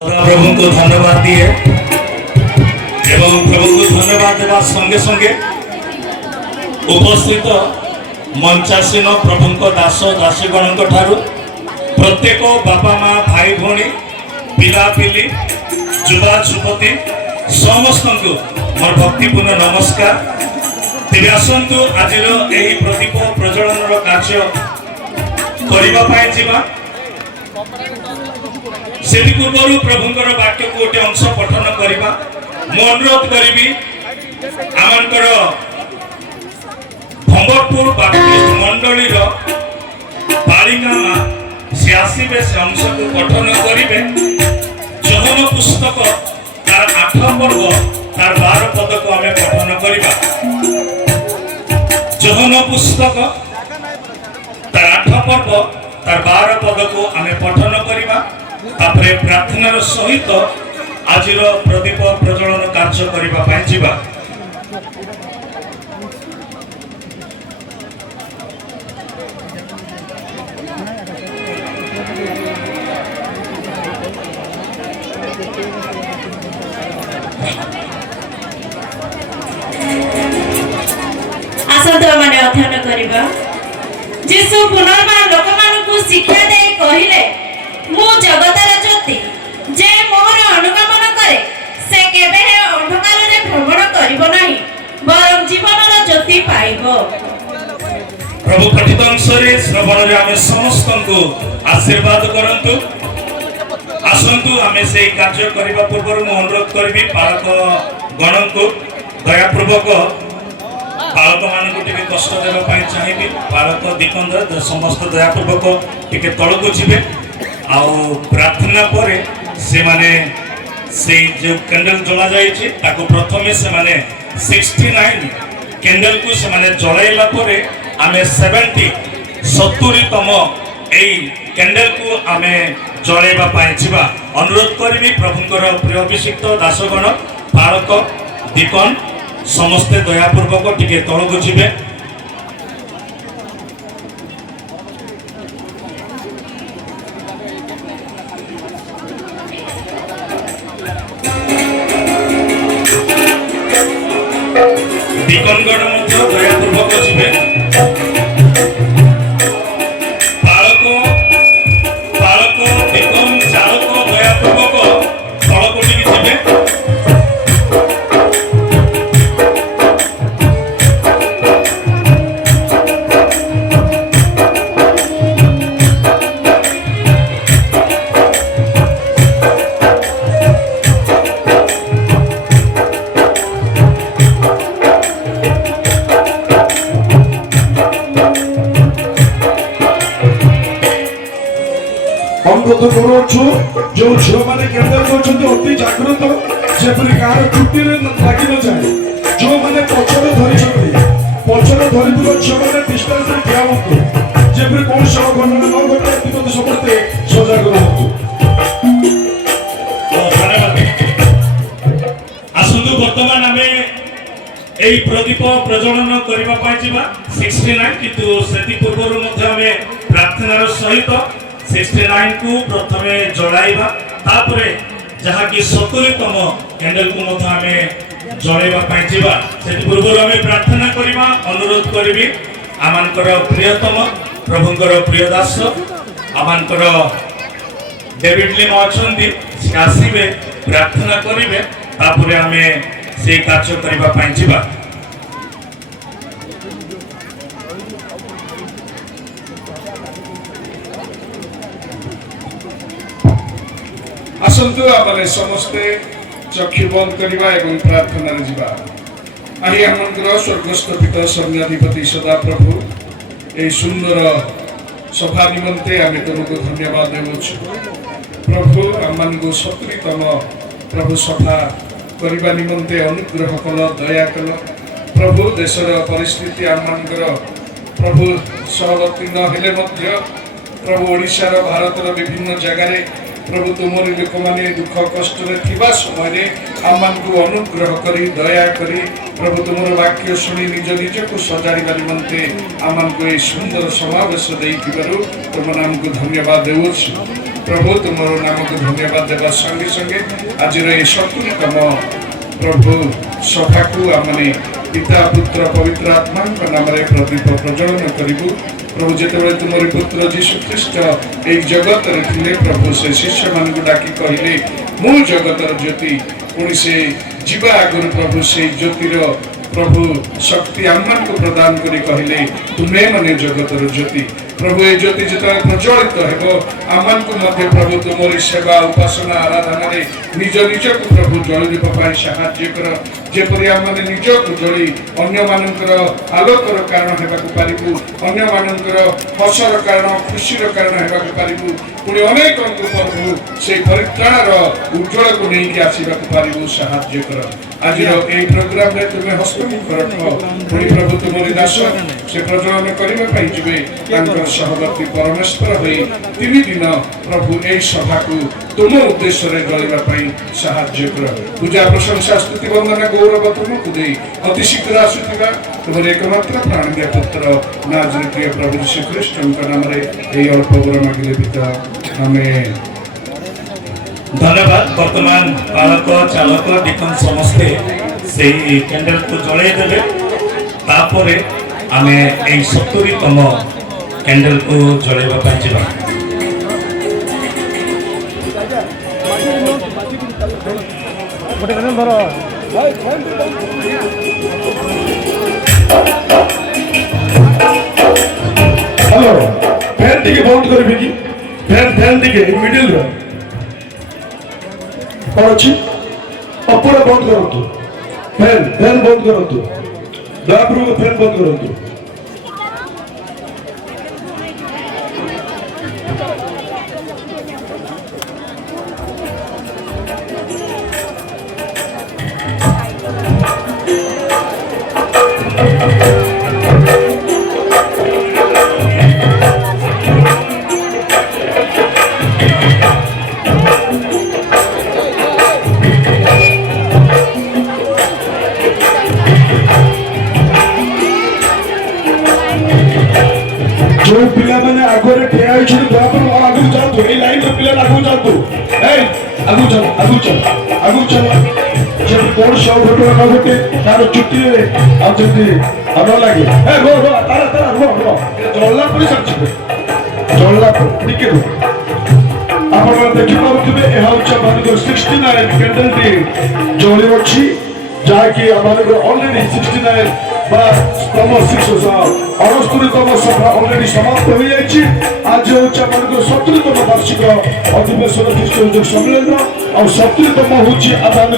प्रभु को धन्यवाद दिए एवं प्रभु को धन्यवाद देवा संगे संगे उपस्थित मंचासीन प्रभु को दास दासीगण प्रत्येक बापा माँ भाई भौणी पिला पिली युवा युवती समस्त को मोर भक्तिपूर्ण नमस्कार। तेज आसतु आज प्रदीप प्रज्वलन कार्य करने से पूर्व प्रभुंर वाक्य को गोटे अंश पठन करवा मु अनुरोध करी आमर भंगरपुर बाप्टिस्ट मंडली बालिका माँ सी आसवे से अंश को पठन करेंगे। जहन पुस्तक तार 8 पर्व तार 12 पद को आम पठन करवा। जहन पुस्तक तार 8 पर्व तार 12 पद को आम पठन करवा। तापरे प्रार्थनार सहित आज प्रदीप प्रज्वलन कार्य करने जीवा। आसंत माने अध्ययन करबा। जीसु पुनर्बार लोक मानकु शिक्षा दे कहिले मु जगतर ज्योति जे मोर अनुगमन करे से केबे अंधकार रे भ्रमण करिवो नाही बरं जीवनर ज्योति पाइबो। प्रभु पठित अंशरे श्रवण रे आमे समस्त को आशीर्वाद करंतु। आसंतु आमे से कार्य करबा पूर्व मु अनुरोध करबी पालक गण को दया पूर्वक पालक मान को टिके कष्ट देबा पई चाहिबी। पालक दिकंदर समस्त दया पूर्वक टिके तळ को जिबे आउ प्रार्थना पर से माने से जो कैंडल जला जाइए ताको प्रथमे से माने 69 कैंडल को से माने जलाइला परे आमे 70तम एई कैंडल को आमे जलाइबा पाई छिबा। अनुरोध करबी प्रभुंकर प्रिय अभिषिक्त दासगण पालक दीपन समस्ते दया पूर्वक टिके तळ को जिबे। दिकनगण मध्य दया पूर्वक जीवे। पालक दिकन चालक दया पूर्वक तल को जीवे। जो झील मैंने केंद्र अति जागृत से गाँव त्रुटि लगी न जाए। जो मैंने पचर धरी झील मैंने डिस्टेंस ठिया हूँ कौन घटना न घटे समस्ते सजग रहतु। आसतु वर्तमान आम यही प्रदीप प्रज्वलन करने 69 किंतु से पूर्व प्रार्थनार सहित 69 को प्रथमे जलाइबा तापरे जहा कि 70तम कैंडल को मथ आमे जलाइबा पई जीवा। से पूर्व आमे प्रार्थना करिबा। अनुरोध करबी आमानकर प्रियतम प्रभुंकर प्रिय दास आमानकर डेविड लिम अछंती से आसीबे प्रार्थना करिवे तापरे आमे से कार्य करिबा पई जीवा। आसतु आम समस्ते चक्षु बंद करवा एवं प्रार्थना जीवा। आई आमंत्र स्वर्गस्थ पिता स्वर्गाधिपति सदा प्रभु ए सुंदर सभा निमंते आम तुमको धन्यवाद देवछु। प्रभु आम 70तम प्रभु सभा करने निमंते अनुग्रह कल दया कल। प्रभु देशर परिस्थिति आम प्रभु सहवर्ती नहेले प्रभु ओडिशार भारतर विभिन्न जगार प्रभु तुमरी लोक मैंने दुख कष्ट समय आम को अनुग्रह करी दया करी प्रभु तुम वाक्य शुणी निज निज को सजाड़ा निमंते आम को सुंदर समावेश तुम नाम को धन्यवाद देवुछु। प्रभु तुम नाम को धन्यवाद देवा संगे संगे आज ये 70तम प्रभु सभा को आमने पिता पुत्र पवित्र आत्मा नाम प्रदीप प्रज्वलन करूँ प्रभु जिते तुम पुत्र जीशु ख्रीस्ट एक जगत थे प्रभु से शिष्य मान डाकी कहले मु जगतर ज्योति पुणी से जीवा आगुरी प्रभु से ज्योतिर प्रभु शक्ति आम को प्रदान करी कहले तुम्हें माने जगतर ज्योति प्रभु ये ज्योति जिते प्रज्वलित हो आम को मध्य प्रभु तुम सेवा उपासना आराधना निज निज को प्रभु जलवा साहाଯ୍य कर जेपरी आम निज को जली अन्य मानकर आलोकर कारण होगा पारिबु अन्य मानकर हसर कारण खुशीर कारण होगा पारिबु पुणी अनेक प्रभु से परित्राणर उज्ज्वल को लेकिन आसवा पारिबु साहाଯ୍य कर आज ये प्रोग्राम में तुम्हें हस्तमुख रख पुणी प्रभु तुम दास से प्रज्वलन करने जी सहवर्ती परमेश्वर हो 3 दिन प्रभु ए सभा को तुम उद्देश्य जलवाई साहाଯ୍य कर पूजा प्रशंसा स्तुति वंदना गौरव तुमको दे अति शीघ्र आसुवा तुम एकमात्र प्राणीय पुत्र नाजरेय प्रभु श्री कृष्ण नाम अल्प वर मागिले पिता आमेन। धन्यवाद। वर्तमान पालक चालक डिकन समस्ते से कैंडल को जलाई देवे तापरे आमे ए 70तम कैंडल को जलाइबा पाई जिबा। हेलो फैन टिके बंद करबे कि फैन टिके मिडिल रे और अछि अपना बंद करंतु फैन बंद करंतु दाबरू फैन बंद करंतु जो पिला मैंने आगोरे ठेया छी द्वापर और आगु जातु ए लाइन रे पिला आगु जातु ए आगु चल जे कोन शो फोटो का फोटे तार चुट्टी रे आ जति अनो लागे ए रो तारा रो जल्ला पुलिस अछि जल्ला टिके रो आपण देखि पाउथिबे ए हौचा बानिको 69 कैंडल टी जोली अछि जाकी बानिको ऑलरेडी 69 बा तम 6 सभा ऑलरेडी समाप्त हो जाइए। आज हूँ आम 70तम वार्षिक अधिवेशन ख्रीष्ट उद्योग सम्मेलन और 70तम हूँ आम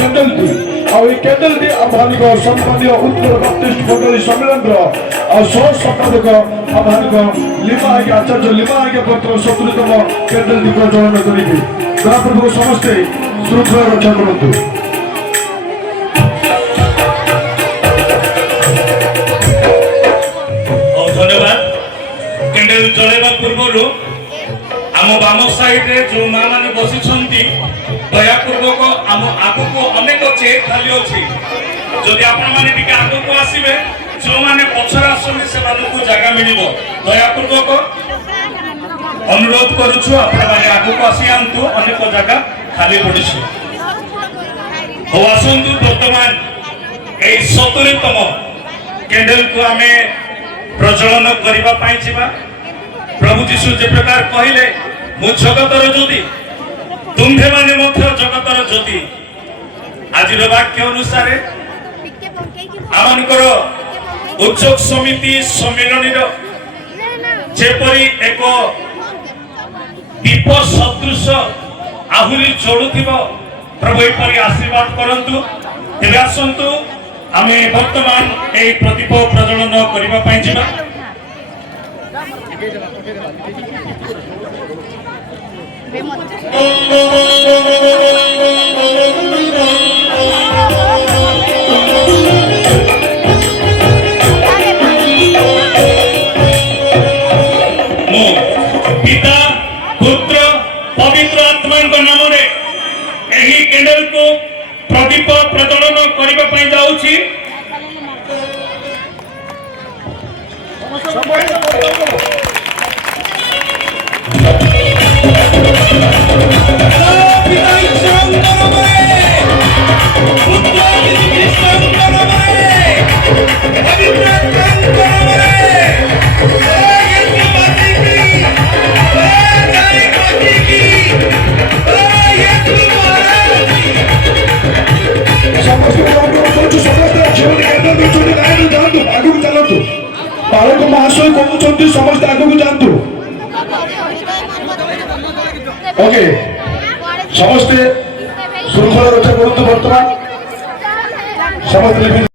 कैंडल टी कैंडल टी आम सम्मान्य उत्तर बाप्टिस्ट मंडली सम्मेलन और सह संपादक आम लिमा आज्ञा आचार्य लिमा आज्ञा बर्तमान 70तम कैंडल टी प्रज्वलन करेंगे। महाप्रभु समस्ते श्रृंखला रक्षा करूँ। कैंडल जलाइबा पूर्व आम बाम साइड रे जो माँ मैंने बसी दयापूर्वक आम आग को अनेक चेयर खाली अच्छी जदि आपने आग को आसवे जो मैंने पचर आसने से जगह मिल दयापूर्वक अनुरोध करुछु आग को आसी आंतु अनेक जगह खाली पड़ी आसतु बर्तमान 70तम कैंडल को आम प्रज्वलन करने प्रभु जीशु जे प्रकार कहले मु जगतर ज्योति तुम्भे माने मध्य जगतर ज्योति आज वाक्य अनुसार आमनकर उच्चक समिति सम्मेलन जेपरी एक दीप सदृश आहुरी जोड़ुथिबो प्रभु एपरी आशीर्वाद करंतु तेरे आसंतु आमे वर्तमान ए प्रदीप प्रज्वलन करबा पई जिबा। पिता पुत्र पवित्र आत्मा नाम रे एही कैंडल को प्रदीप प्रज्वलन करबा पई जाउची। समय ସମସ୍ତେ ଆଗକୁ ଯାଆନ୍ତୁ। ଓକେ, ସମସ୍ତେ ଶୃଙ୍ଖଳା ରକ୍ଷା କରନ୍ତୁ। ବର୍ତ୍ତମାନ ସମସ୍ତେ